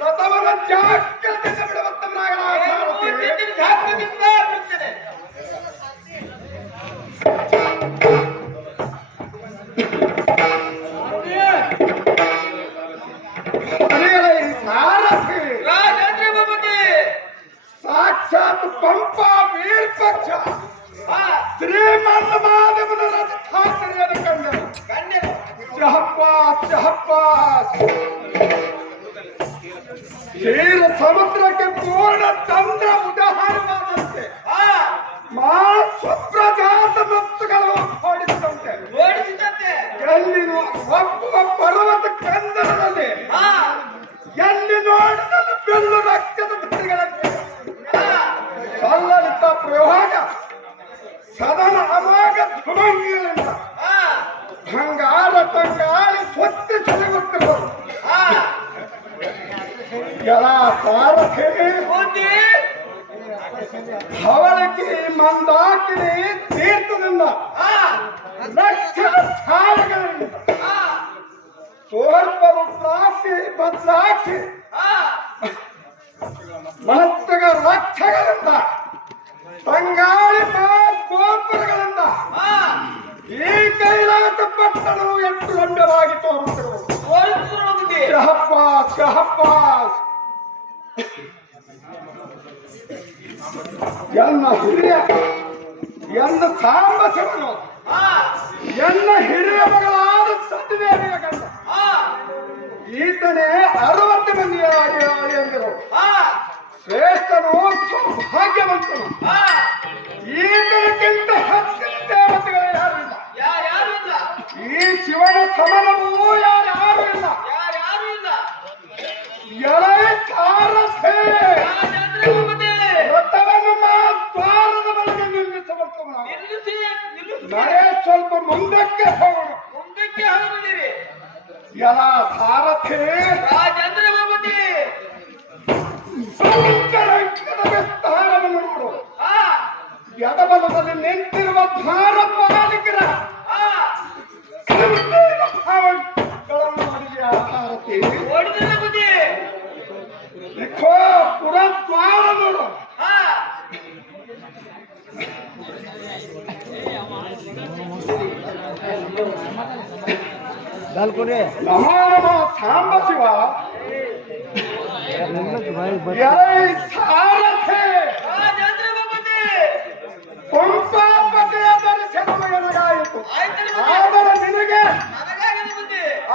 ರಥವನ್ನು ಜಾಗ್ರತೆಯಿಂದ ಬಿಡುವಂತವನಾಗಣ ಸಾರಥಿ ಸಾಕ್ಷಾತ್ ಪಂಪ ವೀರಪಕ್ಷ ಶ್ರೀಮಂತ ಮಾಧವನ ರಥಾಸರಿಯನ್ನು ಕಂಡರು. ಶಹಬ್ಬಾಸ್ ಕ್ಷೀರ ಸಮುದ್ರಕ್ಕೆ ಪೂರ್ಣ ಚಂದ್ರ ಉದಾಹರಣವಾದಂತೆ ಸುಪ್ರಜಾತ ಮತ್ತುಗಳು ಓಡಿಸಿದಂತೆ ಎಲ್ಲಿನ ಒಬ್ಬ ಪರ್ವತ ಕಂದರದಲ್ಲಿ ಎಲ್ಲಿ ನೋಡಿದಲ್ಲಿ ಬೆಳ್ಳು ರಕ್ತದ ಧರಿಗಳಂತೆ ಸಲ್ಲಲಿತ ಪ್ರಯೋಗ ಸದನ ಅವಾಗ ಧುಮಂಗಿಗಳಿಂದ ಭಂಗಾರ ತಂಗಾಳಿ ಸ್ವತ್ತು ಸೆಳೆಯುತ್ತಿರುವರು. ಎಲ್ಲ ಸಾರಥಿ ಹವಳಕಿ ಮಂದಾಕಿನಿ ತೀರ್ಥದಿಂದ ಲಕ್ಷದ ಸಾಲಗಳಿಂದ ಸೋರ್ಪ ರುದ್ರಾಕ್ಷಿ ಭದ್ರಾಕ್ಷಿ ಮಹತ್ವಗ ಲಕ್ಷಗಳಿಂದ ತಂಗಾಳಿ ಗೋಪುರಗಳಿಂದ ಈ ಕೈಲಾಸ ಪಟ್ಟಣವು ಎಷ್ಟು ಲಂಬವಾಗಿ ತೋರುತ್ತಿರುವುದು. ಶಹಬ್ಬಾಸ್ ಎನ್ನ ಹಿರಿಯ ಎನ್ನ ಸಾಂಬಶಿವನು ಎನ್ನ ಹಿರಿಯ ಮಗಳಾದ ಸತಿದೇವಿಯ ಗಂಡ ಈತನೇ 60 ಮಂದಿಯ ಎಂದರು. ಶ್ರೇಷ್ಠನು ಸೌಭಾಗ್ಯವಂತನು. ಈತನಕ್ಕಿಂತ ಹೆಚ್ಚಿನ ದೇವತೆಗಳು ಯಾರು ಇಲ್ಲ. ಈ ಶಿವನ ಸಮನವೂ ಯಾರು ಇಲ್ಲ. ಎಳೆ ಸಾರಥಿ ರಥವನ್ನು ದ್ವಾರದ ಬಳಿಗೆ ನಿಲ್ಲಿಸಬೇಕು. ನಡೆ ಸ್ವಲ್ಪ ಮುಂದಕ್ಕೆ ಹೋಗೋಣ. ಎಲ ಸಾರಥಿ ವಿಸ್ತಾರವನ್ನು ನೋಡು. ಎಡಬಲದಲ್ಲಿ ನಿಂತಿರುವ ದ್ವಾರಪಾಲಿಕರ ಭಾವಗಳನ್ನು ನೋಡಿದೆಯಾ ಸಾರಥಿ? ಪುರದ್ವಾರ ನೋಡು. ನಮೋ ಸಾಂಬಶಿವ ಸಾರಥಿ ಪಂಪಾಪತಿಯ ದರ್ಶನವಾಯಿತು. ಆದರೆ ನಿನಗೆ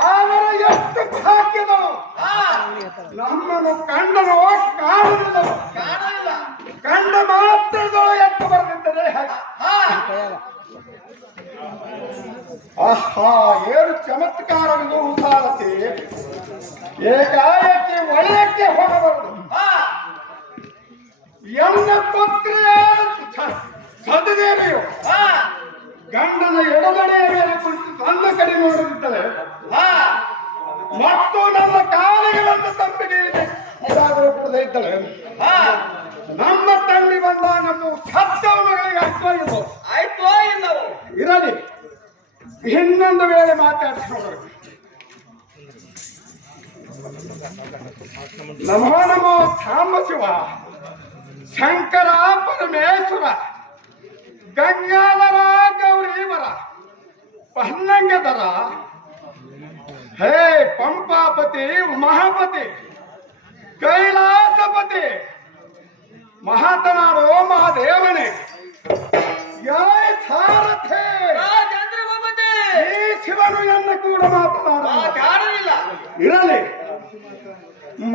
ಅವರ ಎಷ್ಟು ಭಾಗ್ಯದವು. ನಮ್ಮನ್ನು ಕಂಡನೋ ಕಾಣುವುದವು ಕಂಡ ಮಾತ್ರದೊಳ ಎಷ್ಟು ಬರೆದಿದ್ದರೆ ಆಹಾ ಏನು ಚಮತ್ಕಾರವಿದು ಸಾರಥಿ. ಏಕಾಏಕಿ ಒಳ್ಳೆಯಕ್ಕೆ ಹೋಗಬಾರದು. ಎನ್ನ ಪುತ್ರಿಯಾದ ಸತಿದೇವಿಯು ಗಂಡನ ಎಡಗಡೆಯ ಮೇಲೆ ಕುಳಿತು ನನ್ನ ಕಡೆ ನೋಡುತ್ತಿದ್ದಳೆ ಮತ್ತು ನನ್ನ ಕಾಲಿಗೆ ಬಂದ ತಂಬಿಗೆ ಇದಾದರೂ ಕೊಡದೇ ಇದ್ದಳೆ. ನಮ್ಮ ತಳ್ಳಿ ಬಂದ ನಮ್ಮ ಸತ್ತವ ಮಗಳಿಗೆ ಆಯ್ತೋ ಇಲ್ಲವೋ ಇರಲಿ, ಇನ್ನೊಂದು ವೇಳೆ ಮಾತಾಡಿಸಿ ನೋಡಬೇಕು. ನಮೋ ಸಾಂಬಶಿವ ಶಂಕರ ಪರಮೇಶ್ವರ ಗಂಗಾಧರ ಗೌರೀವರ ಪನ್ನಂಗಧರ ಹೇ ಪಂಪಾಪತಿ ಮಹಾಪತಿ ಕೈಲಾಸಪತಿ ಮಹಾತನಾಡೋ ಮಹಾದೇವನೇ ಸಾರಥಿ ಈ ಶಿವನು ಎನ್ನ ಕೂಡ ಮಾತನಾಡಲಿಲ್ಲ. ಇರಲಿ,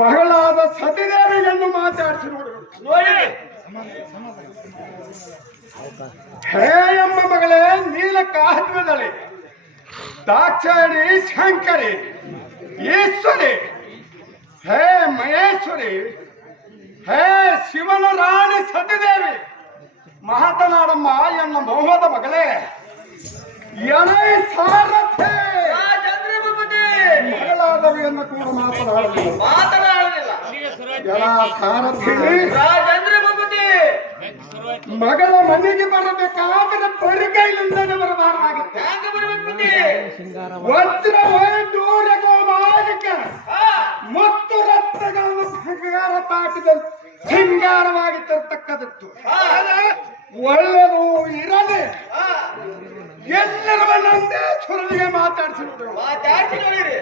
ಮಗಳಾದ ಸತಿದೇವಿಯನ್ನು ಮಾತಾಡಿಸಿ ನೋಡಿ. ಹೇ ಎಂಬ ಮಗಳೇ ನೀಲ ಕಾಹ್ವದಳೆ ದಾಕ್ಷಾಯಣಿ ಶಂಕರಿ ಈಶ್ವರಿ ಹೇ ಮಹೇಶ್ವರಿ ಹೇ ಶಿವನ ರಾಣಿ ಸತಿದೇವಿ ಮಾತನಾಡಮ್ಮ ಎನ್ನ ಮೋಹದ ಮಗಳೇ ಎನೈ ಸಾರಥಿ ಮಗಳಾದವಿಯನ್ನು ಕೂಡ ಮಾತನಾಡಲಿಲ್ಲ. ಸಾರಥಿ ಮಗಳ ಮನೆಗೆ ಬರಬೇಕಾದರೆ ಬರಿಗೈಲಿಂದಲೇ ಬರಬಾರದಾಗಿತ್ತು. ವಜ್ರ ವೈಡೂರ್ಯ ಶೃಂಗಾರವಾಗಿ ತರ್ತಕ್ಕದ್ದು ಒಳ್ಳೆಯದು ಇರಲಿ. ಎಲ್ಲರ ನಂದೇ ಸುರನಿಗೆ ಮಾತಾಡಿಸಿ ನೋಡಿರಿ.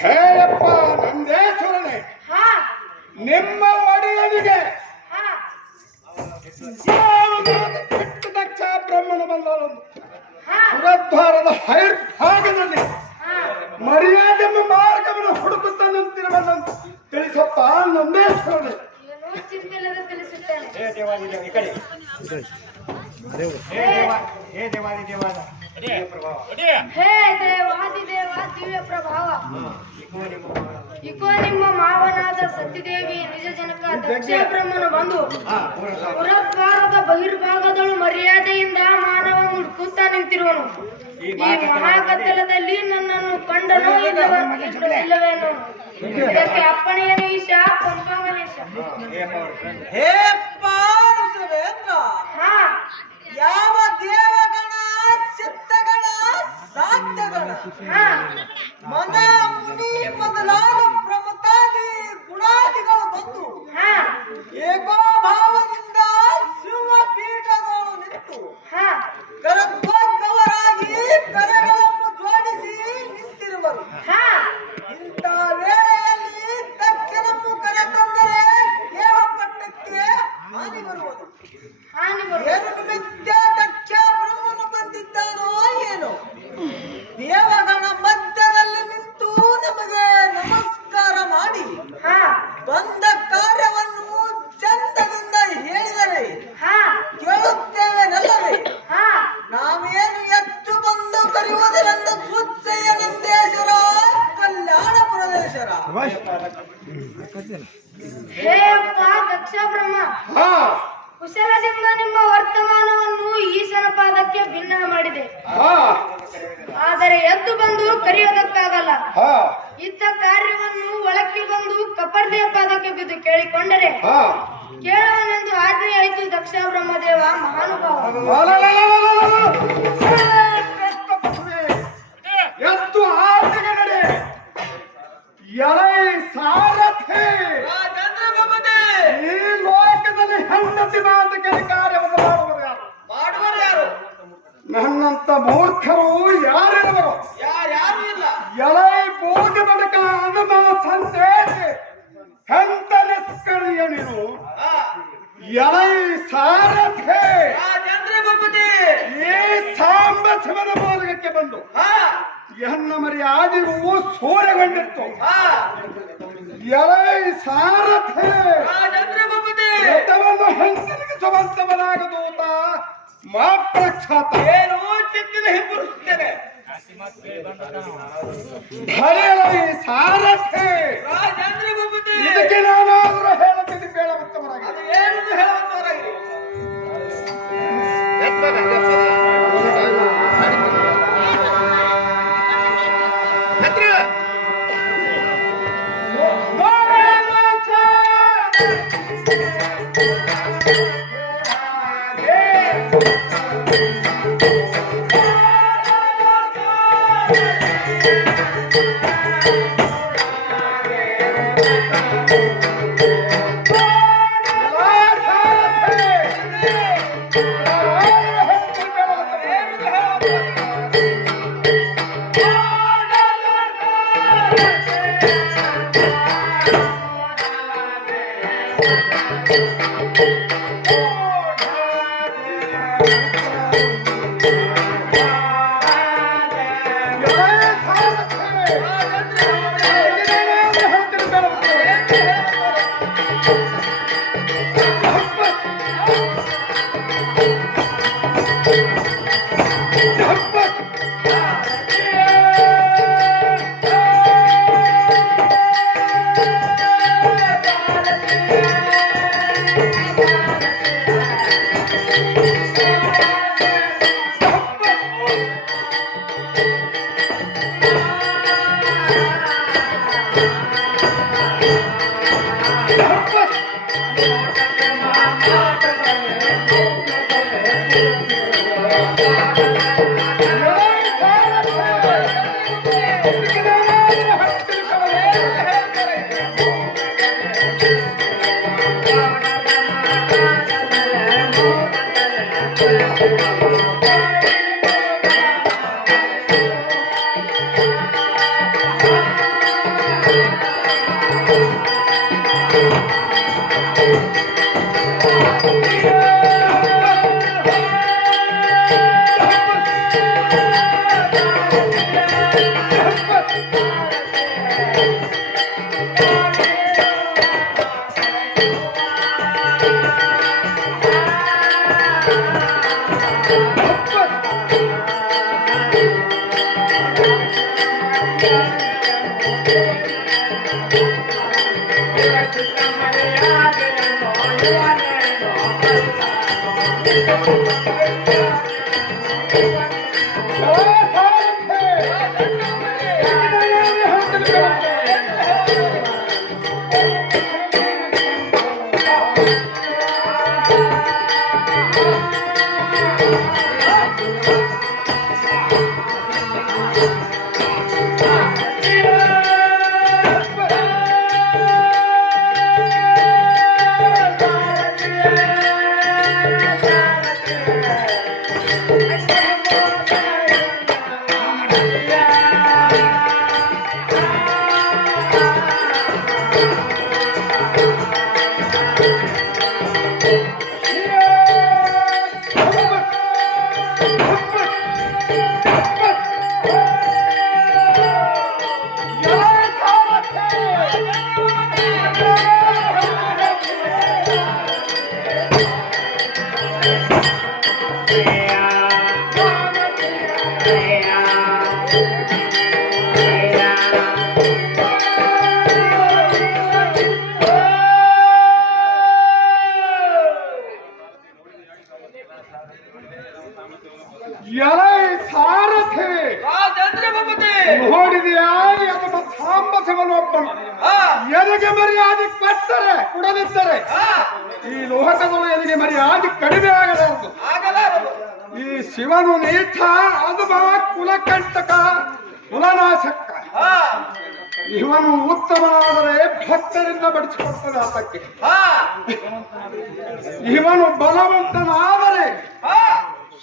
ಹೇಳಪ್ಪ ನಂದೇಶ್ವರನೇ, ನಿಮ್ಮ ಒಡೆಯನಿಗೆ ಕೆಟ್ಟ ದಕ್ಷ ಬ್ರಹ್ಮನ ಬಂದವನು ಪುರದ್ವಾರದ ಹೈರ್ಭಾಗದಲ್ಲಿ ಮರ್ಯಾದೆ ಮಾರ್ಗವನ್ನು ಹುಡುಕುತ್ತಾನಂತಿರುವಂತ ತಿಳಿಸಪ್ಪ ನಂದೇಶ್ವರನೇ. ಹೇ ದೇವಾದಿದೇವ ದಿವ್ಯ ಪ್ರಭಾವ, ಇಕೋ ನಿಮ್ಮ ಮಾವನಾದ ಸತ್ಯದೇವಿ ನಿಜ ಜನಕ ದಕ್ಷ ಬ್ರಹ್ಮನು ಬಂದು ಪುರದ್ವಾರದ ಬಹಿರ್ಭಾಗದಳು ಮರ್ಯಾದೆಯಿಂದ ಮಾನವ ಮುಡ್ಕುತ್ತ ನಿಂತಿರುವನು. ಈ ಮಹಾಗದ್ದಲದಲ್ಲಿ ನನ್ನನ್ನು ಕಂಡನು ಇಲ್ಲವೇನು? ಇದಕ್ಕೆ ಅಪ್ಪಣೆಯನು ಈಶ ಪಂಪಾವನೇಶ. ಹೇ ಪಾರ್ವತವೇಂದ್ರ, ಯಾವ ದೇವಗಣ ಚಿತ್ತಗಣ ಸಾಧ್ಯಗಣ ಮನ ಮುನಿ ಮೊದಲಾದ ಪ್ರಮತಾದಿ ಗುಣಾದಿಗಳು ಬಂದು ಏಕೋಭಾವದಿಂದ ಶಿವಪೀಠಗಳು ನಿಂತು ಕರದ್ವಾಗ್ನವರಾಗಿ ಕರಗಳನ್ನು ಜೋಡಿಸಿ ನಿಂತಿರುವರು. ಇಂಥ ವೇಳೆಯಲ್ಲಿ ದಕ್ಷನನ್ನು ಕರೆತಂದರೆ ದೇವಪಟ್ಟಕ್ಕೆ ಹಾನಿ ಬರುವುದು. ಏನು ನಿಮಿತ್ತ ದಕ್ಷ ಬ್ರಹ್ಮನು ಬಂದಿದ್ದಾನೋ ಏನೋ? ದೇವಗಣ ಮಧ್ಯದಲ್ಲಿ ನಿಂತು ನಮಗೆ ನಮಸ್ಕಾರ ಮಾಡಿ ಬಂದ ಕಾರ್ಯವನ್ನು ಚಂದದಿಂದ ಹೇಳಿದರೆ ಕೇಳುತ್ತೇವೆ ನಲ್ಲವೇ? ನಾವೇನು ಎತ್ತು ಬಂದು ಕರೆಯುವುದರಿಂದ ಸುಚ್ಚಯ್ಯ ನಂದೇಶ್ವರ ಕಲ್ಯಾಣಪುರದೇಶ್ವರ. ಹೇ ದಕ್ಷ ಬ್ರಹ್ಮ, ಕುಶಲದಿಂದ ನಿಮ್ಮ ವರ್ತಮಾನವನ್ನು ಈಶನ ಪಾದಕ್ಕೆ ಭಿನ್ನ ಮಾಡಿದೆ. ಆದರೆ ಎದ್ದು ಬಂದು ಕರೆಯೋದಕ್ಕಾಗಲ್ಲ. ಇದ್ದ ಕಾರ್ಯವನ್ನು ಒಳಕ್ಕೆ ಬಂದು ಕಪರ್ದೆಯ ಪಾದಕ್ಕೆ ಬಿದ್ದು ಕೇಳಿಕೊಂಡರೆ ಕೇಳವನೆಂದು ಆಜ್ಞೆ ಆಯಿತು ದಕ್ಷ ಬ್ರಹ್ಮದೇವ ಮಹಾನುಭಾವ. ಎತ್ತು ಆಜ್ಞೆ ನಡೆ ಎಲೈ ಸಾರಥಿ, ಈ ಲೋಕದಲ್ಲಿ ಹೆಂಡತಿ ಮಾತುಗೆ ಕಾರ್ಯವನ್ನು ಮಾಡುವರು ಯಾರು? ನನ್ನಂತ ಮೂರ್ಖರು ಯಾರಿರುವರು? ಯಾರು ಇಲ್ಲ. ಎಲೈ ಬೋಧ ಬಡಕ ಅನುಮ ಸಂದೇಶ ಹೆಂತನಸ್ಕರಿಯ ನೀನು ಎಲೈ ಸಾರಥಿ, ಈ ಸಾಂಬ ಶಿವನ ಮಾರ್ಗಕ್ಕೆ ಬಂದು ಎನ್ನ ಮರ್ಯಾದೆಗೂ ಸೂರ್ಯಗೊಂಡಿತ್ತು. ಎಲೈ ಸಾರಥಿ, ರಥವನ್ನು ಹಂಸನಿಗಿಸುವಂತವನಾಗದೂತ ಮಾ ಪ್ರಖ್ಯಾತ. ಏನು ಚಿತ್ತಿನ ಹಿಂಬರಿಸುತ್ತೇನೆ. ಭರೆಯಲೈ ಸಾರಥಿ, ಇದಕ್ಕೆ ನಾನಾದರೂ ಹೇಳುತ್ತೀನಿ ಬೇಡವಂತವರಾಗಿ. ಏನು ಹೇಳುವಂತವರಾಗಿ ಎಲೈ ಸಾರಥಿ ರಾಜೇಂದ್ರ ಭೂಪತಿ ನೋಡಿದೆಯಾ ಅದನ್ನು ಸಾಂಬಸವನೊಬ್ಬನು ಎದೆಗೆ ಮರ್ಯಾದೆ ಕೊಟ್ಟರೆ ಕೊಡದಿದ್ದರೆ ಈ ಲೋಕಗಳು ಎದೆಗೆ ಮರ್ಯಾದೆ ಕಡಿಮೆ ಆಗಲಾರದು ಆಗಲಾರದು. ಈ ಶಿವನು ನೀಚ ಅದು ಕುಲಕಂಟಕ ಕುಲನಾಶಕ. ಇವನು ಉತ್ತಮನಾದರೆ ಭಕ್ತರಿಂದ ಬಡಿಸಿಕೊಡ್ತದೆ ಆತಕ್ಕೆ. ಇವನು ಬಲವಂತನಾದರೆ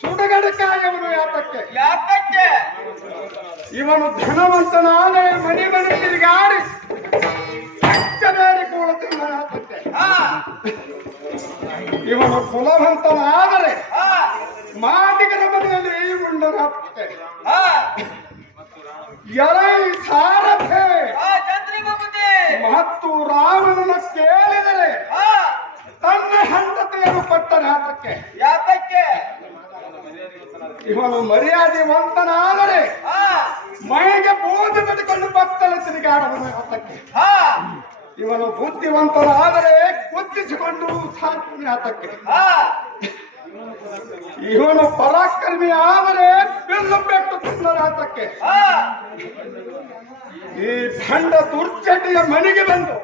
ಸುಡಗಡಕಾಯವನು ಯಾತಕ್ಕೆ. ಯಾತಕ್ಕೆ? ಇವನು ಧನವಂತನಾದರೆ ಮನೆ ಮನೆ ತಿರುಗಾಡಿ ಬೇರೆ ಕೂಡುತ್ತಿಲ್ಲ ಯಾತಕ್ಕೆ. ಇವನು ಕುಲವಂತನಾದರೆ ಮಾದಿಗರ ಮನೆಯಲ್ಲಿ ಉಂಡರಾಗ್ತದೆ. ಎಲೈ ಸಾರಥೆ ರಾಜೇಂದ್ರ ಭೂಪತಿ ಮತ್ತು ರಾವಣನ ಕೇಳಿದರೆ ತನ್ನ ಹೆಂಡತಿಯನ್ನು ಕೊಟ್ಟರೆ ಯಾತಕ್ಕೆ. ಯಾತಕ್ಕೆ? ಇವನು ಮರ್ಯಾದೆವಂತನಾದರೆ ಮೈಗೆ ಬೂದು ಕಟ್ಟಿಕೊಂಡು ಭಕ್ತನ ತಿರುಗಾಡುವುದು ಯಾತಕ್ಕೆ. ಇವನು ಬುದ್ಧಿವಂತನಾದರೆ ಗುದ್ದಿಸಿಕೊಂಡು ಸಾಕು ಯಾತಕ್ಕೆ. ಇವನು ಪರಾಕ್ರಮಿ ಆದರೆ ಬಿಲ್ಲು ಪೆಟ್ಟು ತಿನ್ನಲಾತಕ್ಕೆ. ಈ ಭಂಡ ದುರ್ಚಟಿಯ ಮನೆಗೆ ಬಂದು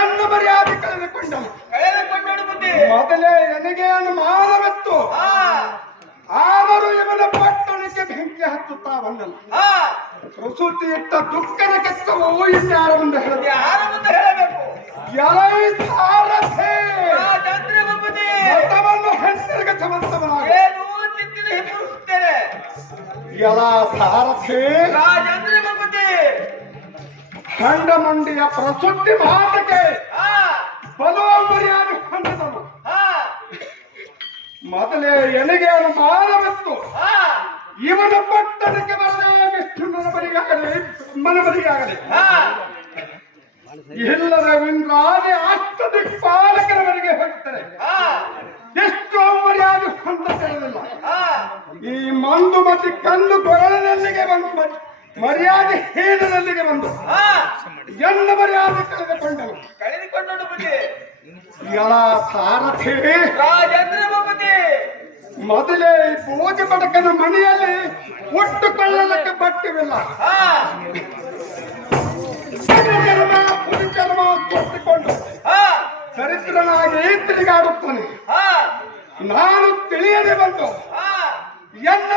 ಎನ್ನ ಮರ್ಯಾದೆ ಕಳೆದುಕೊಂಡನು. ಮೊದಲೇ ಎನಗೆಯನ್ನು ಮಾನವತ್ತು ಆದರೂ ಇವನ ಪಟ್ಟಣಕ್ಕೆ ಬೆಂಕಿ ಹಚ್ಚುತ್ತಾ ಬಂದನು. ಪ್ರಸೂತಿ ಇಟ್ಟ ದುಃಖದ ಕೆತ್ತವು ಇನ್ಯಾರ ಮುಂದೆ ಹೇಳಬೇಕು. ಎಲೈ ಸಾರಥೆ ರಾಜೇಂದ್ರ ಭೂಪತಿ ಮತವನ್ನು ಹೆಸರಿಗೆ ಸಮರ್ಥವನಾಗ ಏನು ಚಿತ್ತಿನ ಹಿಂಬರಿಸುತ್ತೇನೆ. ಎಲ ಸಾರಥೆ ರಾಜೇಂದ್ರ ಭೂಪತಿ ಖಂಡ ಮಂಡಿಯ ಪ್ರಸುದ್ಧಿ ಮಾತಕ್ಕೆ ಬಲುವ ಮರ್ಯಾದೆ ಹೊಂದಿದನು. ಮೊದಲೇ ಎನಗೆ ಅನುಮಾನವಿತ್ತು ಇವನ ಪಟ್ಟಣಕ್ಕೆ ಬರದೇ ವಿಷ್ಣುನ ಬರಿಗಾಗಲಿ ಬ್ರಹ್ಮನ ಬರಿಗಾಗಲಿ ಇಲ್ಲದ ವಿಂದ್ರಾದಿ ಅಷ್ಟದಿಕ್ಪಾಲಕರವರೆಗೆ ಹೋಗ್ತಾರೆ. ಎಷ್ಟು ಮರ್ಯಾದೆ ಹೊಂದ ತಿಳಿದಿಲ್ಲ. ಈ ಮಂದುಮತಿ ಕಂದು ಕೊರಳಿನಲ್ಲಿಗೆ ಬಂದು ಮರ್ಯಾದೆ ಹೀನದಲ್ಲಿಗೆ ಬಂದು ಎನ್ನ ಮರ್ಯಾದೆ ಕಳೆದುಕೊಂಡನು. ಎಲ ಸಾರಥಿ ರಾಜೇಂದ್ರ ಭೂಪತಿ ಮೊದಲೇ ಪೂಜೆ ಪಡಕನ ಮನೆಯಲ್ಲಿ ಉಟ್ಟುಕೊಳ್ಳಲಕ್ಕೆ ಬಟ್ಟವಿಲ್ಲ. ಜನ್ಮ ಪುರುಷರ್ಮ ಕೊಟ್ಟಿಕೊಂಡು ದರಿದ್ರನಾಗಿ ತಿರುಗಾಡುತ್ತಾನೆ. ನಾನು ತಿಳಿಯದೆ ಬಂದು ಎನ್ನ